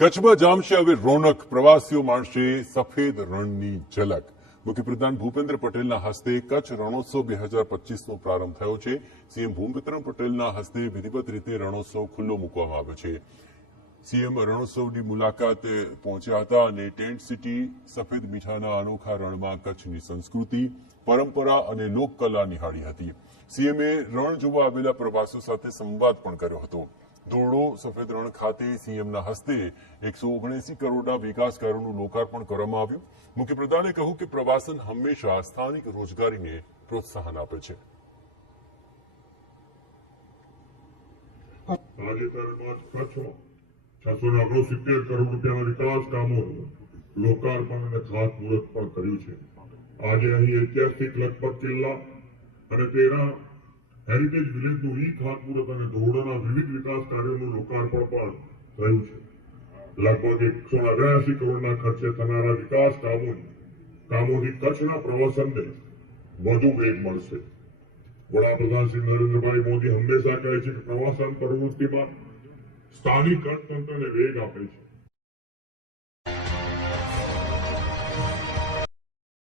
કચ્છમાં જામશે હવે રોનક. પ્રવાસીઓ માણશે સફેદ રણની ઝલક. મુખ્યપ્રધાન ભૂપેન્દ્ર પટેલના હસ્તે કચ્છ રણોત્સવ બે હજાર પચીસનો પ્રારંભ થયો છે. સીએમ ભૂપેન્દ્ર પટેલના હસ્તે વિધિવત રીતે રણોત્સવ ખુલ્લો મૂકવામાં આવ્યો છે. સીએમ રણોત્સવની મુલાકાતે પહોંચ્યા હતા અને ટેન્ટ સિટી, સફેદ મીઠાના અનોખા રણમાં કચ્છની સંસ્કૃતિ, પરંપરા અને લોકકલા નિહાળી હતી. સીએમએ રણ જોવા આવેલા પ્રવાસીઓ સાથે સંવાદ પણ કર્યો હતો. ધોરડો, સફેદ રણ ખાતે સીએમના હસ્તે એકસો ઓગણસી કરોડના વિકાસ કાર્યોનું લોકાર્પણ કરવામાં આવ્યું. મુખ્યપ્રધાને કહ્યું કે પ્રવાસન હંમેશા સ્થાનિક રોજગારીને પ્રોત્સાહન આપે છે. લોકાર્પણ અને ખાતમુહૂર્ત પણ કર્યું છે. આજે અહીં ઐતિહાસિક લખપત કિલ્લા અને તેના હેરિટેજ વિલેજનું ઈ ખાતમુહૂર્ત અને ધોરડોના વિવિધ વિકાસ કાર્યોનું લોકાર્પણ પણ થયું છે. લગભગ એકસો અગ્યાસી કરોડના ખર્ચે થનારા વિકાસ કામોની કામોથી કચ્છના પ્રવાસનને વધુ વેગ મળશે. વડાપ્રધાન શ્રી નરેન્દ્રભાઈ મોદી હંમેશા કહે છે કે પ્રવાસન પ્રવૃત્તિમાં સ્થાનિક અર્થતંત્રને વેગ આપે છે.